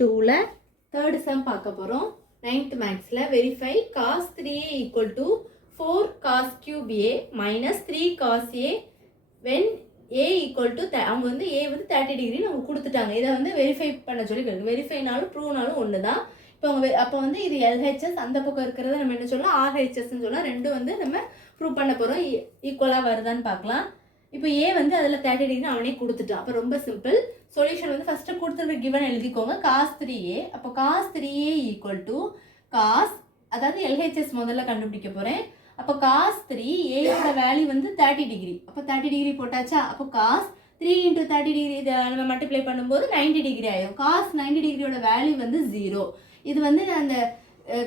2ல third sum பார்க்க போகிறோம். 9th மேக்ஸில் verify cos 3a equal to 4 cos cube a minus 3 cos a when a equal to அவங்க வந்து a வந்து 30 degree நம்ம கொடுத்துட்டாங்க. இதை வந்து வெரிஃபை பண்ண சொல்லி கேட்கு. வெரிஃபைனாலும் ப்ரூவ்னாலும் ஒன்று தான். அப்போ வந்து இது எல்ஹெச்எஸ், அந்த பக்கம் இருக்கிறத நம்ம என்ன சொல்லலாம், ஆர்ஹெச்எஸ்ன்னு சொல்லலாம். ரெண்டும் வந்து நம்ம ப்ரூவ் பண்ண போகிறோம். ஈக்குவலாக வருதான்னு பார்க்கலாம். இப்போ ஏ வந்து அதில் 30 டிகிரி அவனே கொடுத்துட்டான். அப்போ ரொம்ப சிம்பிள். சொல்யூஷன் வந்து ஃபஸ்ட்டு கொடுத்துருக்க கிவன் எழுதிக்கோங்க. cos 3a. அப்போ cos 3a equal to cos, அதாவது எல்ஹெச்எஸ் முதல்ல கண்டுபிடிக்க போகிறேன். அப்போ cos 3 ஏயோட வேல்யூ வந்து 30 டிகிரி. அப்போ 30 டிகிரி போட்டாச்சா. அப்போ cos 3 × 30 டிகிரி இதை நம்ம மல்டிப்ளை பண்ணும்போது 90 டிகிரி ஆயிடும். cos 90 டிகிரியோட வேல்யூ வந்து 0. இது வந்து அந்த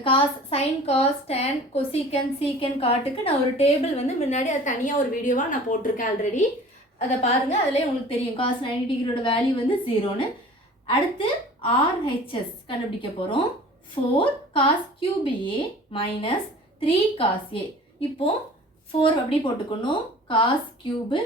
காஸ், சைன், காஸ், டேன், கொசிகன், சீக்கன், காட்டுக்கு நான் ஒரு டேபிள் வந்து முன்னாடி அது தனியாக ஒரு வீடியோவாக நான் போட்டிருக்கேன் ஆல்ரெடி. அதை பாருங்கள், அதிலே உங்களுக்கு தெரியும் காஸ் 90 டிகிரியோட வேல்யூ வந்து 0ன்னு. அடுத்து ஆர்ஹெச்எஸ் கண்டுபிடிக்க போகிறோம். 4 cos cube a minus 3 cos a. இப்போ 4 அப்படி போட்டுக்கணும். cos cube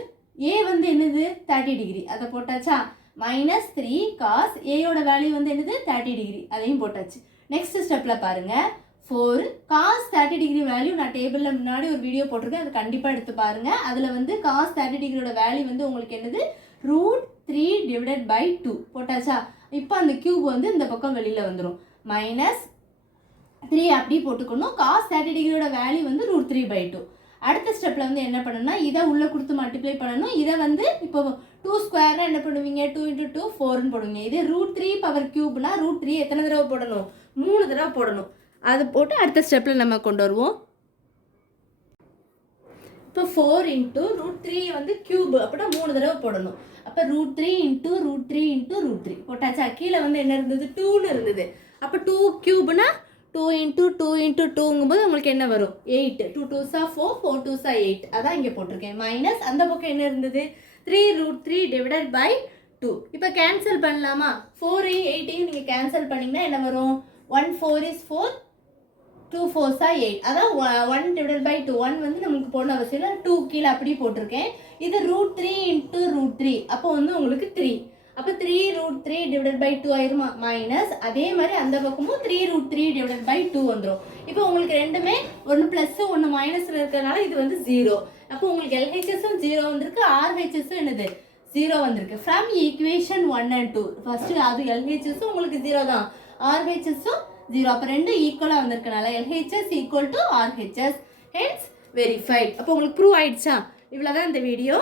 a வந்து என்னது 30 டிகிரி, அதை போட்டாச்சா. minus 3 cos a-யோட வேல்யூ வந்து என்னது 30 டிகிரி, அதையும் போட்டாச்சு. நெக்ஸ்ட் ஸ்டெப்பில் பாருங்கள். 4 cos 30 டிகிரி வேல்யூ நான் டேபிளில் முன்னாடி ஒரு வீடியோ போட்டிருக்கேன், அது கண்டிப்பாக எடுத்து பாருங்கள். அதில் வந்து cos 30 டிகிரியோட வேல்யூ வந்து உங்களுக்கு என்னது √3 டிவைடட் பை 2 போட்டாச்சா. இப்போ அந்த கியூப் வந்து இந்த பக்கம் வெளியில் வந்துடும். -3 அப்படி போட்டுக்கணும். cos 30 டிகிரியோட வேல்யூ வந்து √3/2. அடுத்த ஸ்டெப்பில் வந்து என்ன பண்ணணும்னா இதை உள்ளே கொடுத்து மல்டிப்ளை பண்ணணும். இதை வந்து இப்போ 2 ஸ்கொயர்னா என்ன பண்ணுவீங்க, 2 × 2 4ன்னு போடுவீங்க. இதே √3/3னா √3 எத்தனை தடவை போடணும், 3 தடவை போடணும். அது போட்டு அடுத்த ஸ்டெப்பில் நம்ம கொண்டு வருவோம். இப்போ 4 × √3 வந்து கியூப், அப்படின்னா 3 தடவை போடணும். அப்போ √3 × √3 × √3 போட்டாச்சா. கீழே வந்து என்ன இருந்தது, 2ன்னு இருந்தது. அப்போ 2 கியூப்னா 2 × 2 × 2ங்கும்போது உங்களுக்கு என்ன வரும், 8. 2 2s are 4, 4 2s are 8. அதான் இங்கே போட்டிருக்கேன். மைனஸ் அந்த பக்கம் என்ன இருந்தது 3√3 டிவைடட் பை 2. இப்போ கேன்சல் பண்ணலாமா. 4ஐயும் 8ஐயும் நீங்கள் கேன்சல் பண்ணிங்கன்னா என்ன வரும், 1 4 is 4, 2 4s are 8. அதான் 1 டிவைடட் பை 2. 1 வந்து நமக்கு போடணும் அவசியம் இல்லை, 2 கீழே அப்படி போட்டிருக்கேன். இது √3 × √3, அப்போ வந்து உங்களுக்கு 3. அப்போ 3√3 டிவைடட் பை 2 ஆயிருமா. மைனஸ் அதே மாதிரி அந்த பக்கமும் 3√3 டிவைடட் பை 2 வந்துடும். இப்போ உங்களுக்கு ரெண்டுமே ஒன்று ப்ளஸ் ஒன்று மைனஸில் இருக்கிறதுனால இது வந்து 0. அப்போ உங்களுக்கு எல்ஹெச்எஸும் 0 வந்திருக்கு, ஆர்ஹெச்எஸும் என்னது 0 வந்திருக்கு. ஃப்ரம் ஈக்குவேஷன் 1 and 2 ஃபஸ்ட்டு அது எல்ஹெச்எஸும் உங்களுக்கு 0 தான், ஆர்ஹெச்எஸும் 0. அப்போ ரெண்டும் ஈக்குவலாக வந்திருக்கனால LHS equal to RHS, hence verified. அப்போ உங்களுக்கு ப்ரூவ் ஆயிடுச்சா. இவ்வளோதான் இந்த வீடியோ.